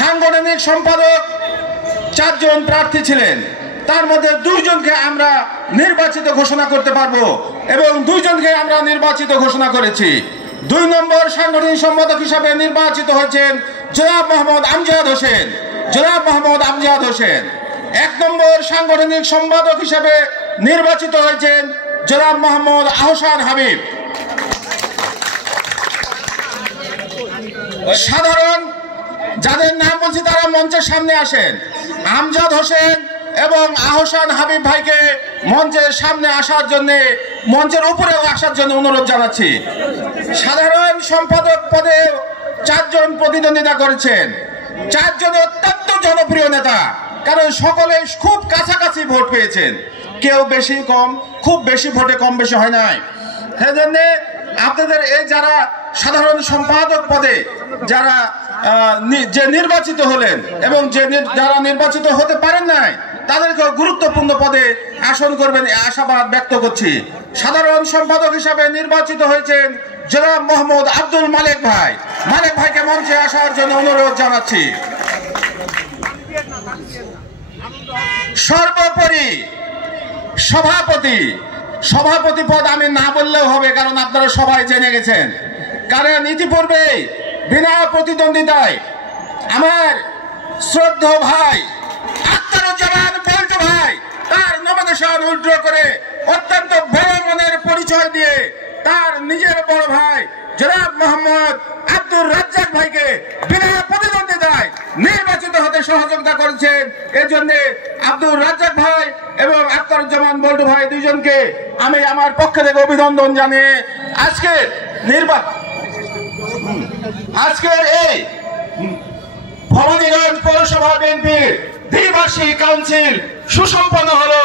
সাংগঠনিক সম্পাদক 4 জন প্রার্থী ছিলেন, তার মধ্যে 2 জনকে আমরা নির্বাচিত ঘোষণা করতে পারবো এবং 2 জনকে আমরা নির্বাচিত ঘোষণা করেছি। 2 নম্বর সাংগঠনিক সম্পাদক হিসাবে নির্বাচিত হয়েছেন জনাব মোহাম্মদ আমজাদ হোসেন। 1 নম্বর সাংগঠনিক সম্পাদক হিসাবে নির্বাচিত হয়েছেন জনাব মোহাম্মদ আহসান হাবিব। সাধারণ যাদের নাম বলছি তারা মঞ্চের সামনে আসেন। আমজাদ হোসেন এবং আহসান হাবিব ভাইকে মঞ্চের সামনে আসার জন্য, মঞ্চের উপরে আসার জন্য অনুরোধ জানাচ্ছি। সাধারণ সম্পাদক পদে 4 জন প্রতিদ্বন্দ্বিতা করেছেন। 4 জন অত্যন্ত জনপ্রিয় নেতা, কারণ সকলে খুব কাছাকাছি ভোট পেয়েছেন, কেউ বেশি কম, খুব বেশি ভোটে কম বেশি হয় নাই। সেজন্য আপনাদের এই যারা সাধারণ সম্পাদক পদে যারা যে নির্বাচিত হলেন এবং যারা নির্বাচিত হতে পারেন নাই, তাদেরকে গুরুত্বপূর্ণ পদে আসন করবেন আশাবাদ ব্যক্ত করছি। সাধারণ সম্পাদক হিসাবে নির্বাচিত হয়েছেন জনাব মোহাম্মদ আব্দুল মালেক ভাই। মালেক ভাইকে মঞ্চে আসার জন্য অনুরোধ জানাচ্ছি। সর্বোপরি সভাপতি পদ আমি না বললেও হবে, কারণ আপনারা সবাই জেনে গেছেন। কারণ ইতিপূর্বে বিনা প্রতিদ্বন্দ্বিতায় আমার শ্রদ্ধেয় ভাই আখতারুজ্জামান বল্টু ভাই তার নমিনেশন উইথড্র করে অত্যন্ত বড় মনের পরিচয় দিয়ে তার নিজের বড় ভাই জনাব মোহাম্মদ আব্দুর রাজ্জাক ভাইকে বিনা প্রতিদ্বন্দ্বিতায় নির্বাচিত হতে সহযোগিতা করেছেন। এজন্য আব্দুর রাজ্জাক ভাই এবং আখতারুজ্জামান বল্টু ভাই 2 জনকে আমি আমার পক্ষ থেকে অভিনন্দন জানিয়ে আজকের এই ভবানীগঞ্জ পৌরসভা বিএনপির দ্বিবার্ষিক কাউন্সিল সুসম্পন্ন হলো।